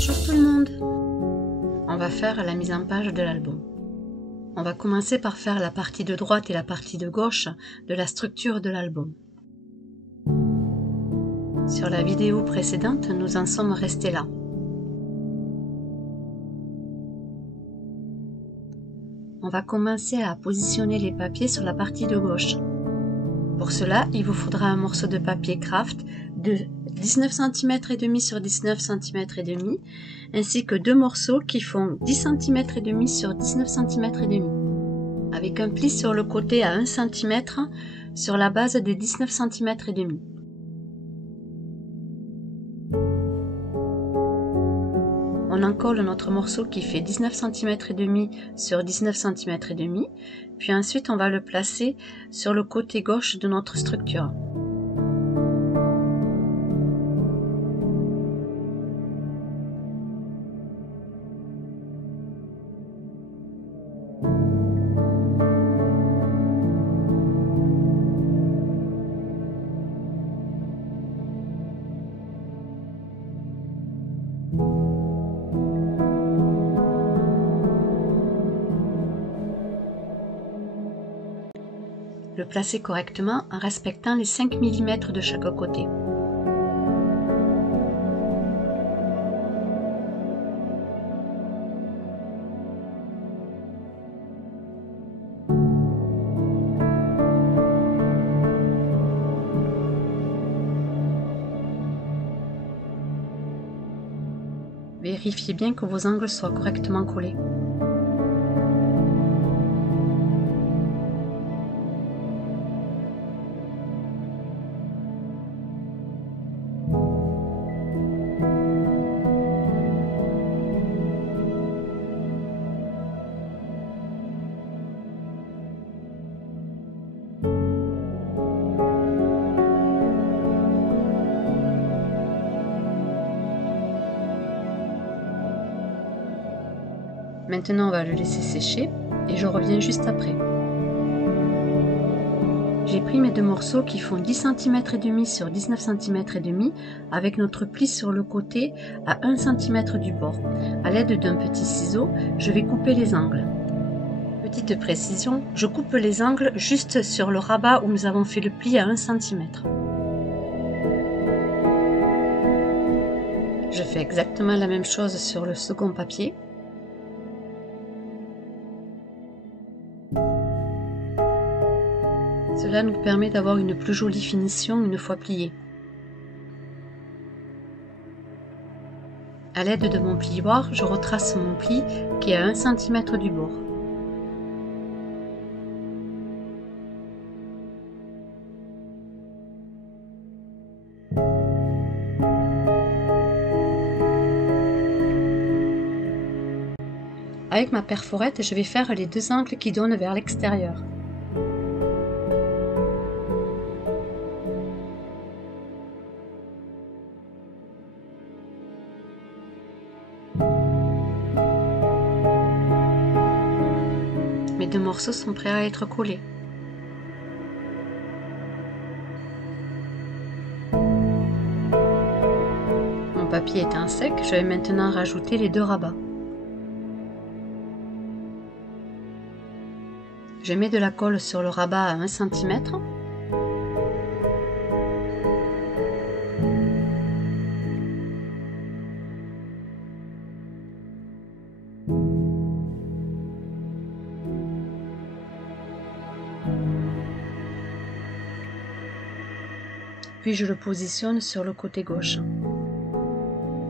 Bonjour tout le monde. On va faire la mise en page de l'album. On va commencer par faire la partie de droite et la partie de gauche de la structure de l'album. Sur la vidéo précédente, nous en sommes restés là. On va commencer à positionner les papiers sur la partie de gauche. Pour cela, il vous faudra un morceau de papier craft de 19 cm et demi sur 19 cm et demi, ainsi que deux morceaux qui font 10 cm et demi sur 19 cm et demi, avec un pli sur le côté à 1 cm sur la base des 19 cm et demi. On encolle notre morceau qui fait 19 cm et demi sur 19 cm et demi, puis ensuite on va le placer sur le côté gauche de notre structure. Le placer correctement en respectant les 5 mm de chaque côté. Vérifiez bien que vos angles soient correctement collés. Maintenant, on va le laisser sécher et je reviens juste après. J'ai pris mes deux morceaux qui font 10 cm et demi sur 19 cm et demi avec notre pli sur le côté à 1 cm du bord. À l'aide d'un petit ciseau, je vais couper les angles. Petite précision, je coupe les angles juste sur le rabat où nous avons fait le pli à 1 cm. Je fais exactement la même chose sur le second papier. Cela nous permet d'avoir une plus jolie finition une fois plié. À l'aide de mon plioir, je retrace mon pli qui est à 1 cm du bord. Avec ma perforette, je vais faire les deux angles qui donnent vers l'extérieur. Mes deux morceaux sont prêts à être collés. Mon papier étant sec, je vais maintenant rajouter les deux rabats. Je mets de la colle sur le rabat à 1 cm. Puis je le positionne sur le côté gauche.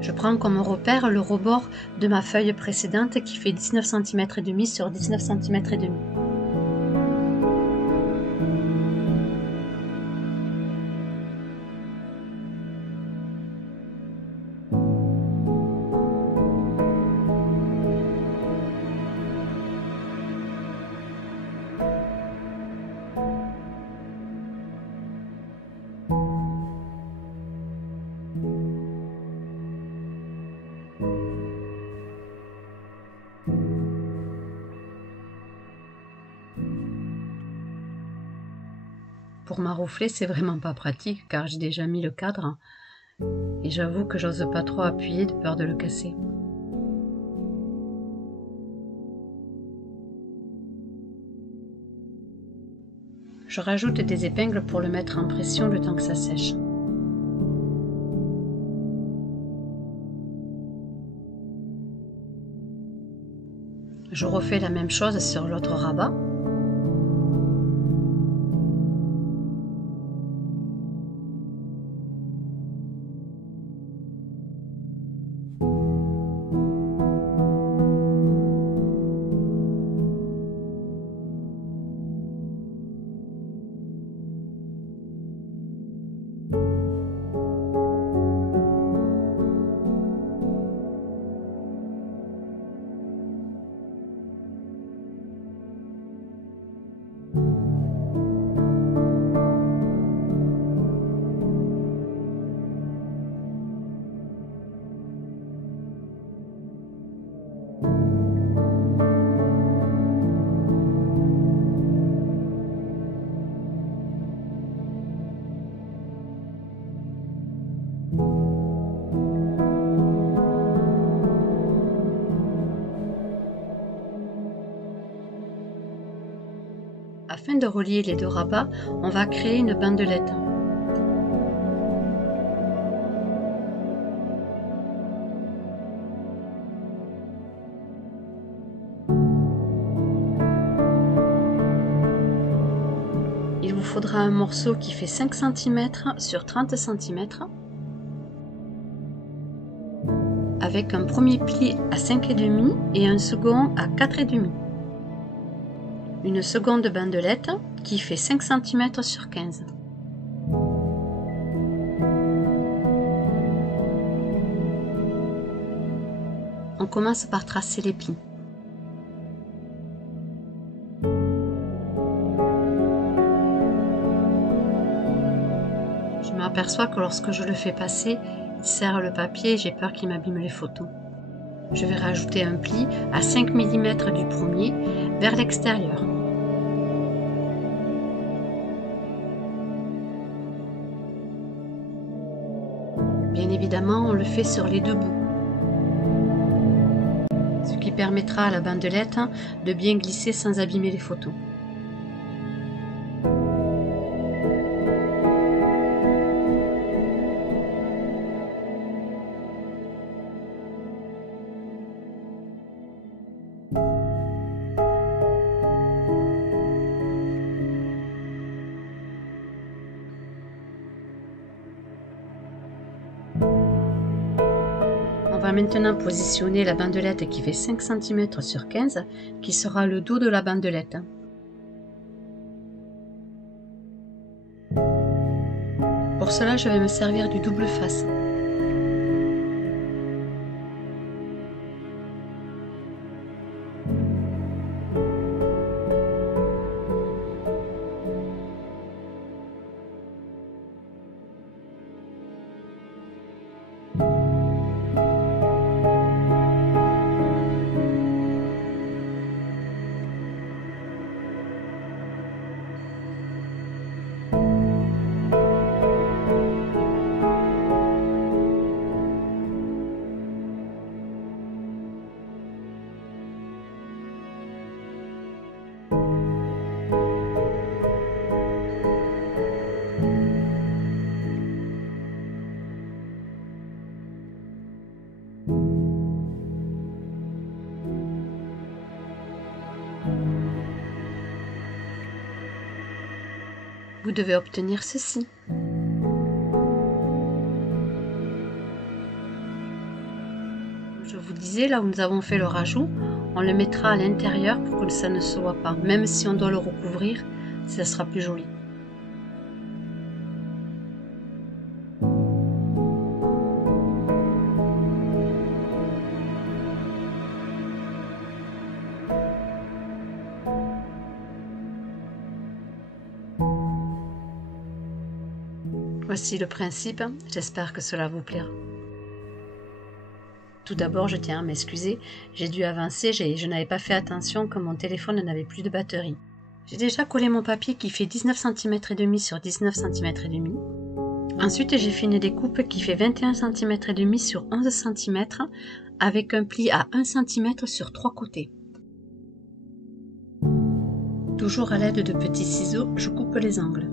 Je prends comme repère le rebord de ma feuille précédente qui fait 19 cm et demi sur 19 cm et demi. Pour maroufler, c'est vraiment pas pratique car j'ai déjà mis le cadre. Et j'avoue que j'ose pas trop appuyer de peur de le casser. Je rajoute des épingles pour le mettre en pression le temps que ça sèche. Je refais la même chose sur l'autre rabat. Afin de relier les deux rabats, on va créer une bandelette. Il vous faudra un morceau qui fait 5 cm sur 30 cm avec un premier pli à 5,5 et un second à 4,5. Une seconde bandelette qui fait 5 cm sur 15. On commence par tracer les plis. Je m'aperçois que lorsque je le fais passer, il serre le papier et j'ai peur qu'il m'abîme les photos. Je vais rajouter un pli à 5 mm du premier vers l'extérieur. Bien évidemment, on le fait sur les deux bouts, ce qui permettra à la bandelette de bien glisser sans abîmer les photos. On va maintenant positionner la bandelette qui fait 5 cm sur 15, qui sera le dos de la bandelette. Pour cela, je vais me servir du double face. Vous devez obtenir ceci. Je vous disais, là où nous avons fait le rajout, on le mettra à l'intérieur pour que ça ne se voit pas. Même si on doit le recouvrir, ça sera plus joli. Voici le principe, j'espère que cela vous plaira. Tout d'abord, je tiens à m'excuser, j'ai dû avancer, je n'avais pas fait attention que mon téléphone n'avait plus de batterie. J'ai déjà collé mon papier qui fait 19 cm et demi sur 19 cm et demi. Ensuite, j'ai fait une découpe qui fait 21 cm et demi sur 11 cm avec un pli à 1 cm sur 3 côtés. Toujours à l'aide de petits ciseaux, je coupe les angles.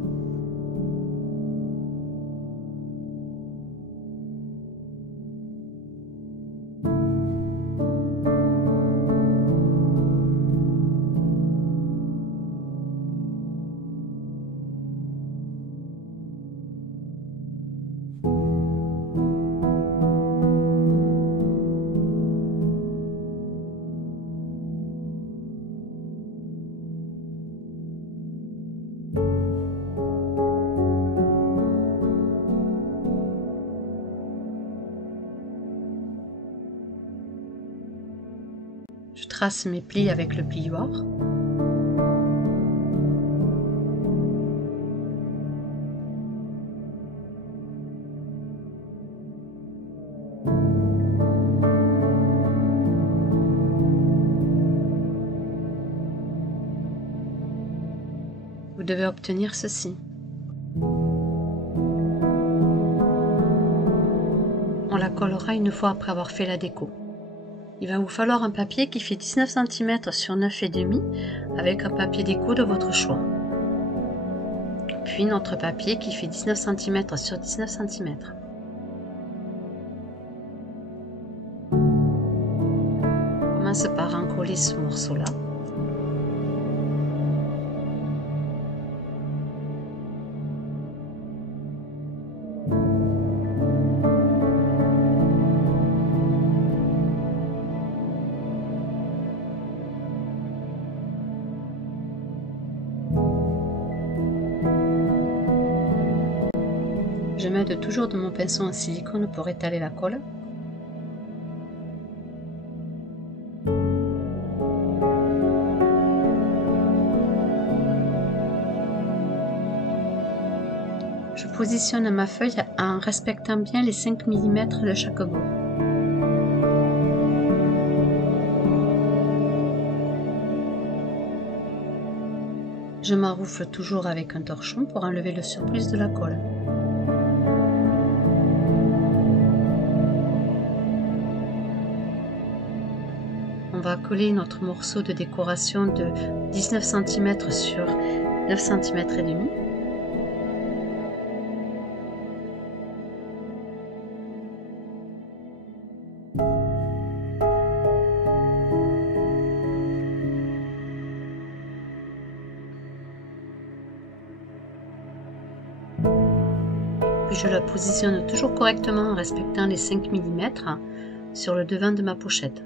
Je trace mes plis avec le plioir. Vous devez obtenir ceci. On la collera une fois après avoir fait la déco. Il va vous falloir un papier qui fait 19 cm sur 9,5 avec un papier déco de votre choix. Puis notre papier qui fait 19 cm sur 19 cm. On commence par encoller ce morceau-là. Je m'aide toujours de mon pinceau en silicone pour étaler la colle. Je positionne ma feuille en respectant bien les 5 mm de chaque bord. Je m'enroufle toujours avec un torchon pour enlever le surplus de la colle. On va coller notre morceau de décoration de 19 cm sur 9 cm et demi. Puis je la positionne toujours correctement en respectant les 5 mm sur le devant de ma pochette.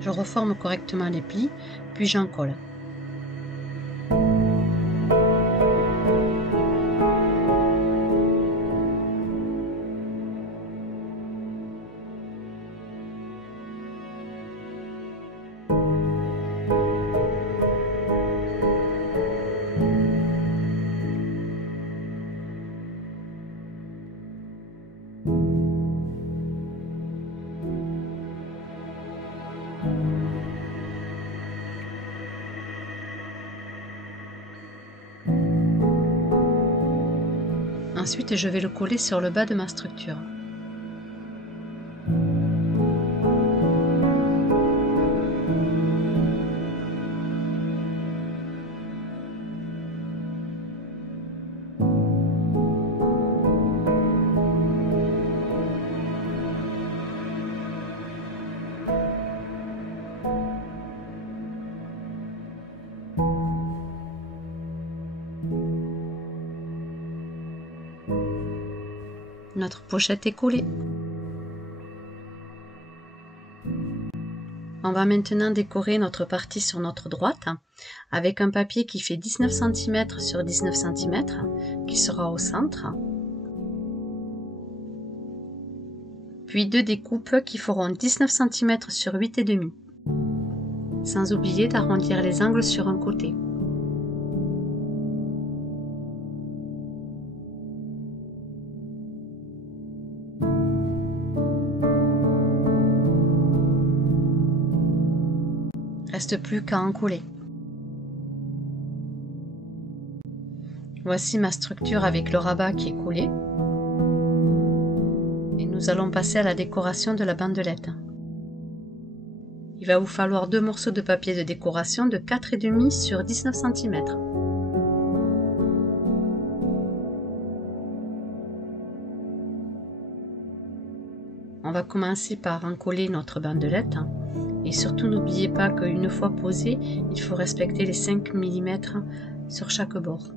Je reforme correctement les plis, puis j'en colle. Ensuite, je vais le coller sur le bas de ma structure. Notre pochette est collée. On va maintenant décorer notre partie sur notre droite avec un papier qui fait 19 cm sur 19 cm qui sera au centre. puis 2 découpes qui feront 19 cm sur 8,5. Sans oublier d'arrondir les angles sur un côté. Reste plus qu'à encoller. Voici ma structure avec le rabat qui est collé. Et nous allons passer à la décoration de la bandelette. Il va vous falloir 2 morceaux de papier de décoration de 4,5 sur 19 cm. On va commencer par encoller notre bandelette. Et surtout n'oubliez pas qu'une fois posée, il faut respecter les 5 mm sur chaque bord.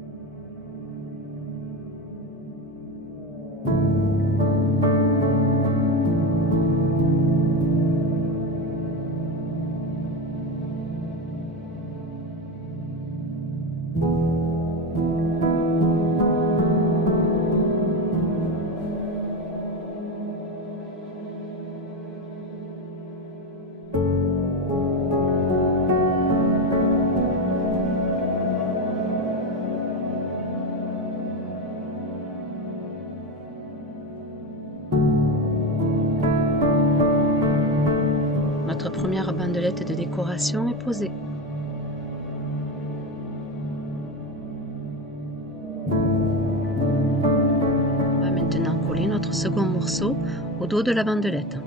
Notre première bandelette de décoration est posée. On va maintenant coller notre second morceau au dos de la bandelette.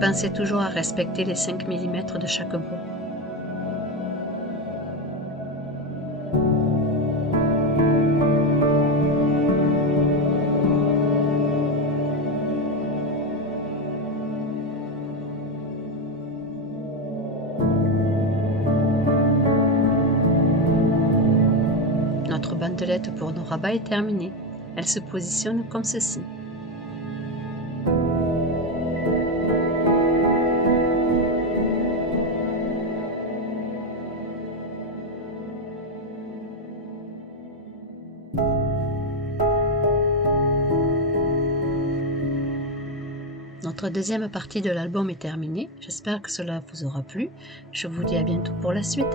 Pensez toujours à respecter les 5 mm de chaque bord. Notre bandelette pour nos rabats est terminée. Elle se positionne comme ceci. Notre deuxième partie de l'album est terminée. J'espère que cela vous aura plu. Je vous dis à bientôt pour la suite.